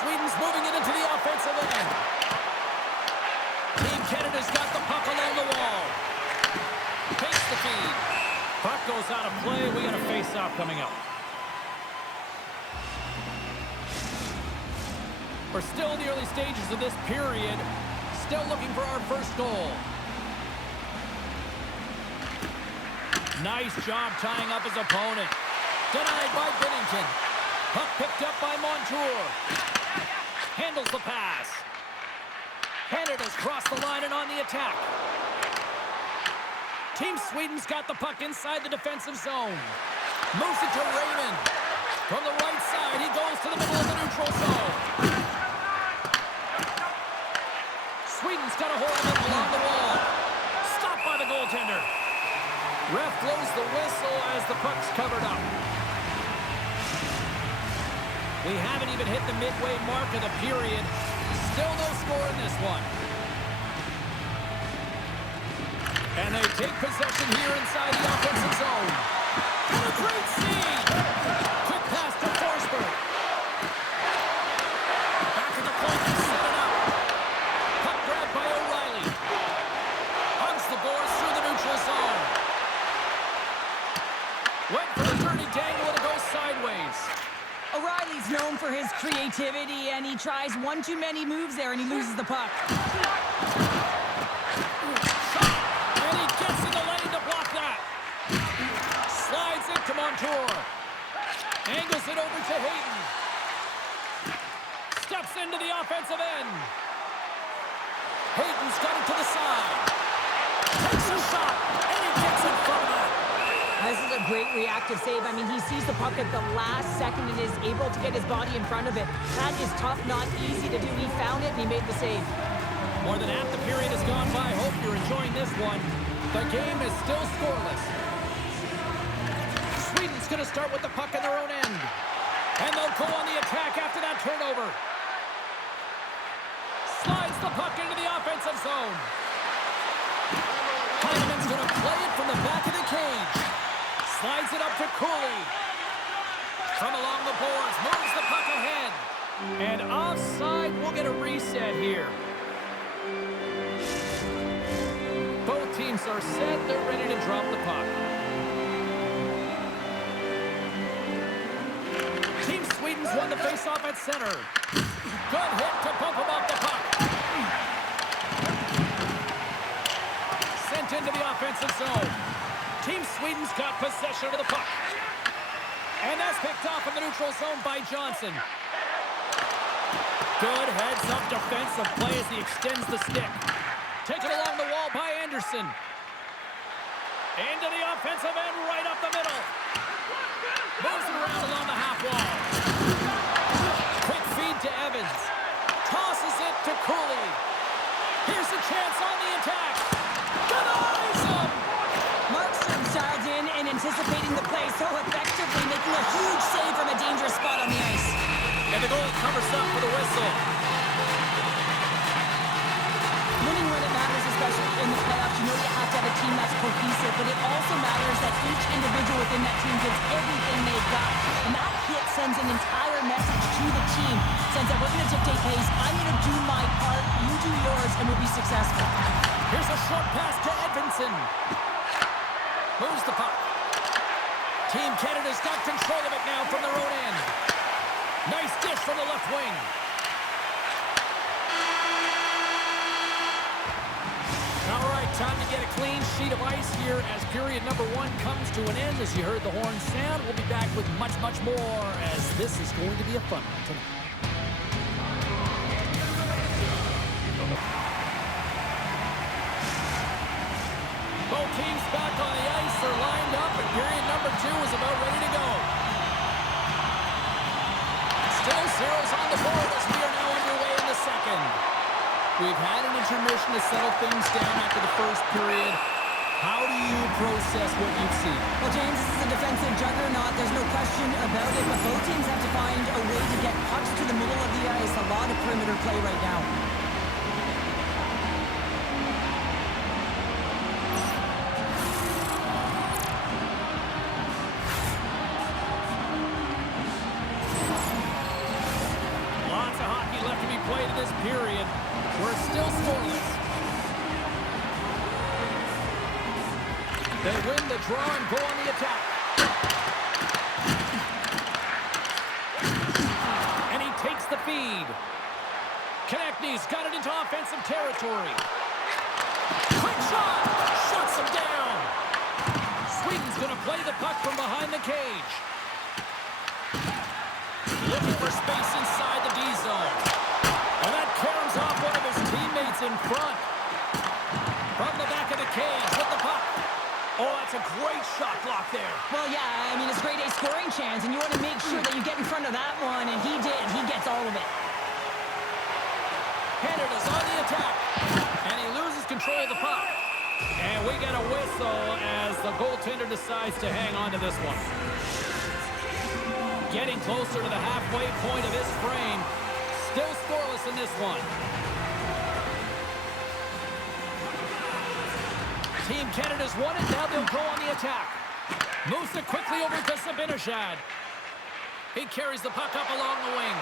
Sweden's moving it into the offensive end. Team Canada's got the puck along the wall. Takes the feed. Puck goes out of play. We got a face-off coming up. We're still in the early stages of this period. Still looking for our first goal. Nice job tying up his opponent. Denied by Binnington. Puck picked up by Montour. Handles the pass. Canada's crossed the line and on the attack. Team Sweden's got the puck inside the defensive zone. Moves it to Raymond. From the right side, he goes to the middle of the neutral zone. Sweden's got a hold of it along the wall. Stopped by the goaltender. Ref blows the whistle as the puck's covered up. We haven't even hit the midway mark of the period. Still no score in this one. And they take possession here inside the offensive zone. And a great seed! Quick pass to Forsberg. Back at the point to set it up. Puck grabbed by O'Reilly. Hugs the boards through the neutral zone. Went for the dirty dangle and it goes sideways. O'Reilly's known for his creativity, and he tries one too many moves there, and he loses the puck. And he gets in the lane to block that. Slides it to Montour. Angles it over to Hayden. Steps into the offensive end. Hayden's got it to the side. Takes a shot, and he gets in front of it. This is a great reactive save. I mean, he sees the puck at the last second and is able to get his body in front of it. That is tough, not easy to do. He found it and he made the save. More than half the period has gone by. Hope you're enjoying this one. The game is still scoreless. Sweden's going to start with the puck in their own end. And they'll go on the attack after that turnover. Slides the puck into the offensive zone. Heineman's going to play it from the back of the cage. Slides it up to Cooley. From along the boards, moves the puck ahead. And offside, we'll get a reset here. Both teams are set. They're ready to drop the puck. Team Sweden's won the faceoff at center. Good hit to bump him off the puck. Sent into the offensive zone. Team Sweden's got possession of the puck. And that's picked off in the neutral zone by Johnson. Good heads-up defensive play as he extends the stick. Taken along the wall by Anderson. Into the offensive end, right up the middle. Moves it around along the half wall. Quick feed to Evans. Tosses it to Cooley. Here's a chance on the attack. Denies him! Markstrom's dialed in and anticipating the play so effectively, making a huge save from a dangerous spot on the ice. And the goal covers up for the whistle. Winning when it matters, especially in the playoffs, you know you have to have a team that's cohesive, but it also matters that each individual within that team gives everything they've got. And that hit sends an entire message to the team. Says that we're going to dictate pace, I'm going to do my part, you do yours, and we'll be successful. Here's a short pass to Edvinsson. Moves the puck. Team Canada's got control of it now from their own end. Nice dish from the left wing. All right, time to get a clean sheet of ice here as period number 1 comes to an end. As you heard the horn sound, we'll be back with much, much more as this is going to be a fun one tonight. Both teams back on the ice. They're lined up, and period number 2 is about ready to go. Still zeros on the board as we are now underway in the second. We've had an intermission to settle things down after the first period. How do you process what you've seen? Well, James, this is a defensive juggernaut. There's no question about it, but both teams have to find a way to get pucks to the middle of the ice. A lot of perimeter play right now. Lots of still scoreless. They win the draw and go on the attack. And he takes the feed. Konechny's got it into offensive territory. Quick shot! Shuts him down. Sweden's going to play the puck from behind the cage. Looking for space inside the D zone. And that caroms off one of his teammates in front. From the back of the cage with the puck. Oh, that's a great shot block there. Well, yeah, I mean, it's a grade A scoring chance, and you want to make sure that you get in front of that one, and he did. He gets all of it. Canada's on the attack, and he loses control of the puck. And we get a whistle as the goaltender decides to hang on to this one. Getting closer to the halfway point of this frame. Still scoreless in this one. Team Canada's won it. Now they'll go on the attack. Moves it quickly over to Zibanejad. He carries the puck up along the wing.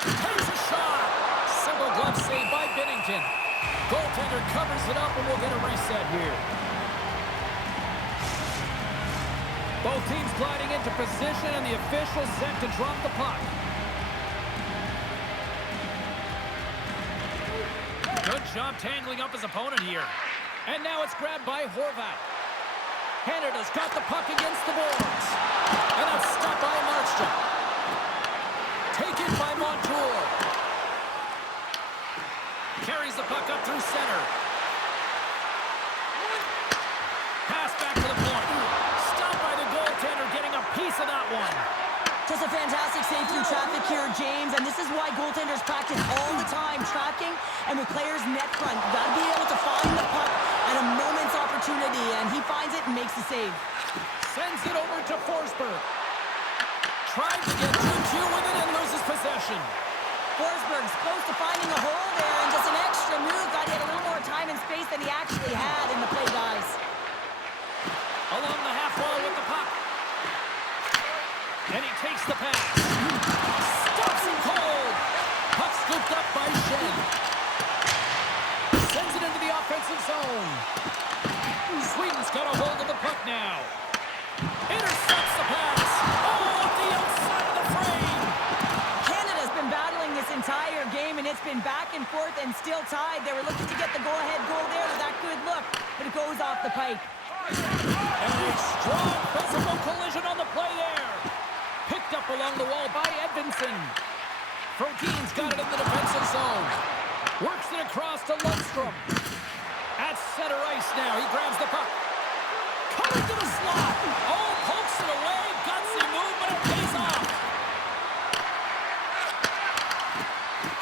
Takes a shot. Simple glove save by Binnington. Goaltender covers it up, and we'll get a reset here. Both teams gliding into position, and the official set to drop the puck. Good job tangling up his opponent here. And now it's grabbed by Horvat. Canada's got the puck against the boards. And it's stopped by Markstrom. Taken by Montour. Carries the puck up through center. Pass back to the point. Stopped by the goaltender, getting a piece of that one. Just a fantastic save through traffic here, James, and this is why goaltenders practice all the time, tracking and with players net front. You got to be able to find the puck at a moment's opportunity, and he finds it and makes the save. Sends it over to Forsberg. Trying to get 2-2 with it and loses possession. Forsberg's close to finding a hole there, and just an extra move. Got to get a little more time and space than he actually had in the play, guys. Along the half wall with the puck. And he takes the pass. Stops him cold. Puck scooped up by Shen. Sends it into the offensive zone. Sweden's got a hold of the puck now. Intercepts the pass. Oh, off the outside of the frame. Canada's been battling this entire game, and it's been back and forth and still tied. They were looking to get the go-ahead goal there with that good look, but it goes off the pipe. And a strong physical collision on the play there. Picked up along the wall by Edvinsson. Frogin's got it in the defensive zone. Works it across to Lundstrom. At center ice now. He grabs the puck. Coming to the slot. Oh, pokes it away. Gutsy move, but it pays off.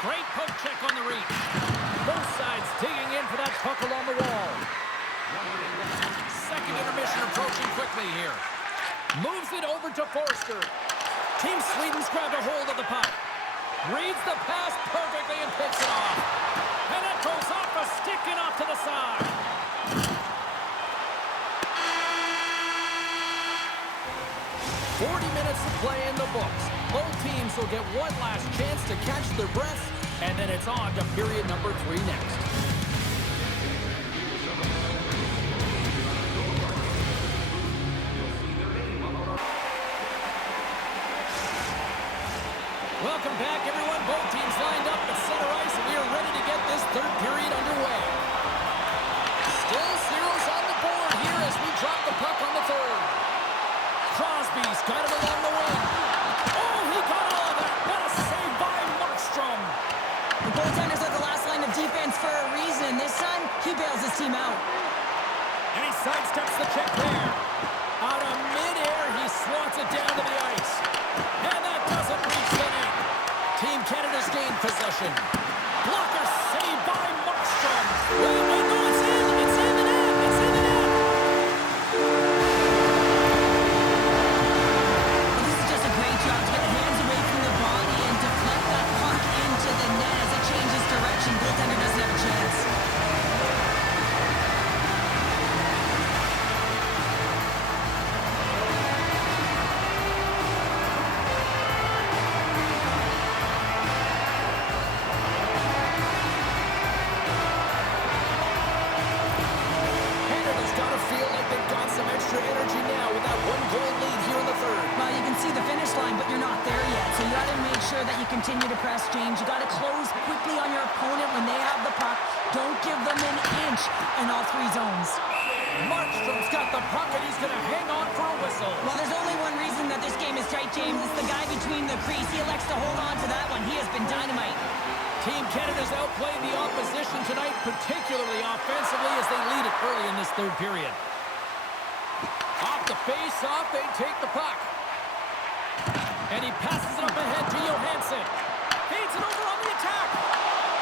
Great poke check on the reach. Both sides digging in for that puck along the wall. Second intermission approaching quickly here. Moves it over to Forster. Team Sweden's grabbed a hold of the puck. Reads the pass perfectly and picks it off. And that goes off a stick and off to the side. Minutes of play in the books. Both teams will get one last chance to catch their breath, and then it's on to period number 3 next. Welcome back, everyone. Both teams lined up at center ice, and we are ready to get this third period underway. Still zeros on the board here as we drop the puck on the third. Crosby's got it along the wing. Oh, he got all of that. What a save by Markstrom. The goaltenders are the last line of defense for a reason. This time, he bails his team out. And he sidesteps the check there. Out of midair, he swats it down to the ice. And that doesn't reach the net. Team Canada's gained possession. Blocker save by Markstrom. Wait, no, it's in. It's in the net. It's in the net. This is just a great job to get the hands away from the body and deflect that puck into the net as it changes direction. Goaltender doesn't have a chance. continue to press, James. You got to close quickly on your opponent when they have the puck. Don't give them an inch in all three zones. Markstrom's got the puck, and he's going to hang on for a whistle. Well, there's only one reason that this game is tight, James. It's the guy between the crease. He elects to hold on to that one. He has been dynamite. Team Canada's outplayed the opposition tonight, particularly offensively, as they lead it early in this third period. Off the face-off, they take the puck. And he passes it up ahead to Johansson. Feeds it over on the attack.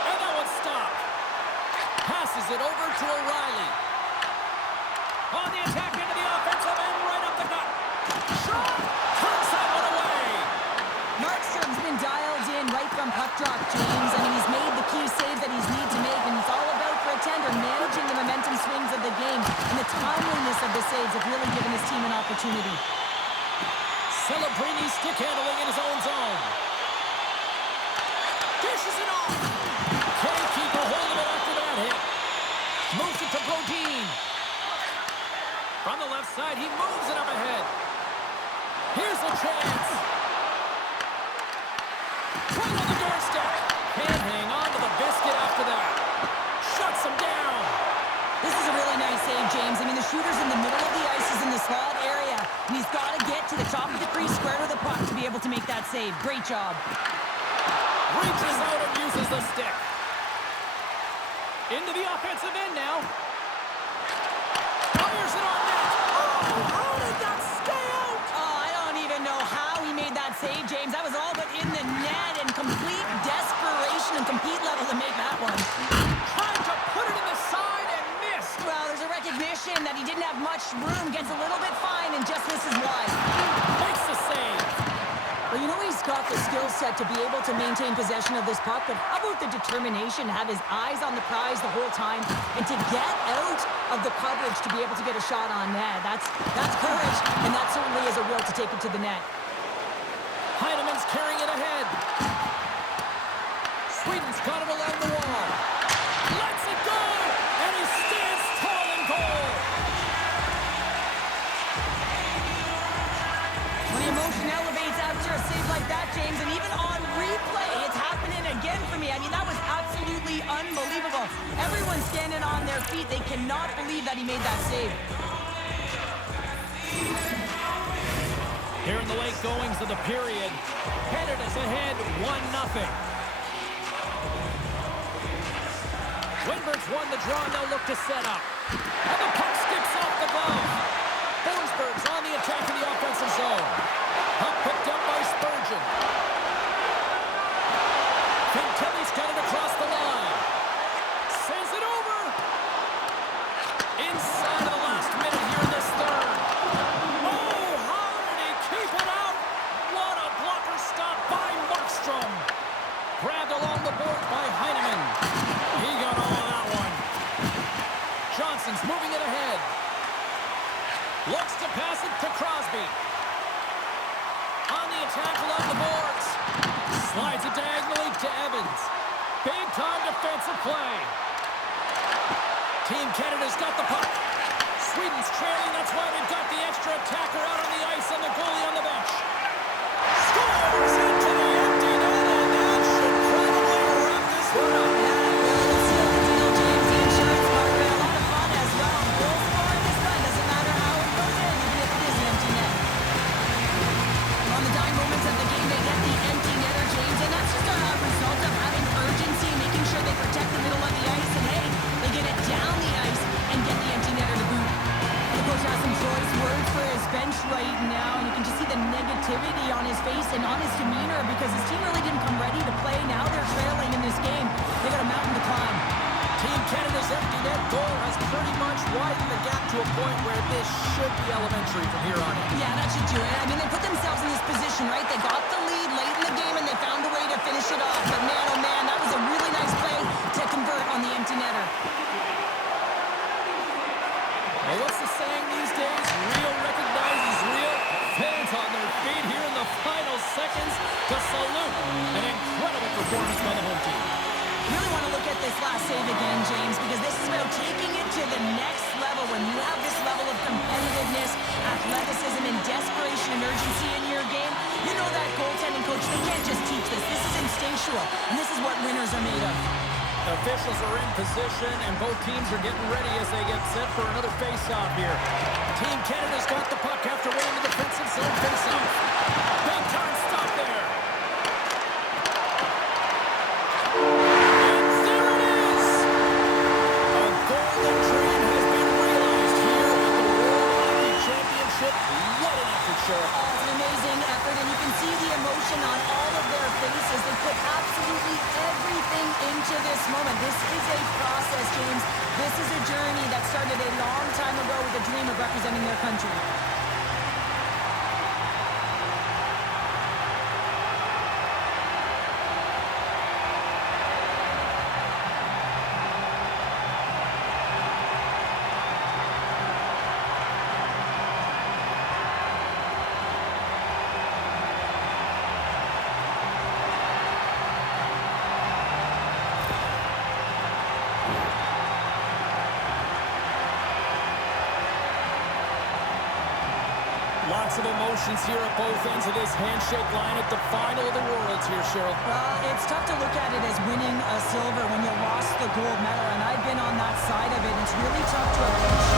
And that one's stopped. Passes it over to O'Reilly. On the attack into the offensive end, right up the gut. Shot! Turns that one away. Markstrom's been dialed in right from puck drop, James. I mean, he's made the key saves that he's need to make, and it's all about for a tender managing the momentum swings of the game, and the timeliness of the saves have really given his team an opportunity. Celebrini stick handling in his own zone. Dishes it off. Can't keep a hold of it after that hit. Moves it to Brodin. From the left side, he moves it up ahead. Here's a chance. Right on the doorstep. Can't hang on to the biscuit after that. Shuts him down. This is a really nice save, James. I mean, the shooter's in the middle of the ice, is in the slot area, and he's got to get to the top of the crease square to the puck to be able to make that save. Great job. Reaches out and uses the stick. Into the offensive end now. Fires it on net. Oh, how did that stay out? Oh, I don't even know how he made that save, James. That was all but in the net, and complete desperation and compete level to make that one. Trying to put it in the side and missed. Well, there's a recognition that he didn't have much room, gets a little bit fine, and just misses wide. Makes the save. Well, you know he's got the skill set to be able to maintain possession of this puck, but how about the determination to have his eyes on the prize the whole time and to get out of the coverage to be able to get a shot on net? That's courage, and that certainly is a will to take it to the net. Heineman's carrying it ahead. Sweden's got it along the wall. Lets it go, and he stands tall in goal. When the emotion elevates after a save like that, James, and even on replay, it's happening again for me. I mean, that was absolutely unbelievable. Everyone's standing on their feet. They cannot believe that he made that save. Here in the late goings of the period, Canada's ahead 1-0. Winberg's won the draw, and they'll look to set up. And the puck skips off the glove. Forsberg's on the attack in the offensive zone. Puck picked up by Spurgeon. Fantilli's got it across the line. Sends it over. Inside of the last minute here in this third. Oh, how did he keep it out? What a blocker stop by Markstrom. Grabbed along the board by Heineman. He got all of that one. Johnson's moving it ahead. Looks to pass it to Crosby. On the attack along the boards. Slides it diagonally to Evans. Big time defensive play. Team Canada's got the puck. Sweden's trailing, that's why they've got the extra attacker out on the ice and the goalie on the bench. Scores into the empty net, and that should probably wrap this one up. Right now, and you can just see the negativity on his face and on his demeanor because his team really didn't come ready to play. Now they're trailing in this game. They got a mountain to climb. Team Canada's empty net goal has pretty much widened the gap to a point where this should be elementary from here on in. Yeah, that should do it. I mean, they put themselves in this position, right? They got the lead late in the game and they found a way to finish it off. But man, oh man, that was a really nice play to convert on the empty netter. Well, what's the saying these days? Real recognizes real. Fans on their feet here in the final seconds to salute an incredible performance by the home team. You really want to look at this last save again, James, because this is about taking it to the next level. When you have this level of competitiveness, athleticism, and desperation and urgency in your game, you know that goaltending coach, they can't just teach this. This is instinctual, and this is what winners are made of. Officials are in position, and both teams are getting ready as they get set for another face-off here. Team Canada's got the puck after winning the defensive zone face-off. Big time stop there. And there it is! A golden dream has been realized here at the World Hockey Championship. What an effort, Cheryl. Oh, it's an amazing effort, and you can see the emotion on all of their faces. They put absolutely everything into this moment. This is a process, James. This is a journey that started a long time ago with a dream of representing their country. Lots of emotions here at both ends of this handshake line at the final of the Worlds here, Cheryl. Well, it's tough to look at it as winning a silver when you lost the gold medal, and I've been on that side of it. It's really tough to appreciate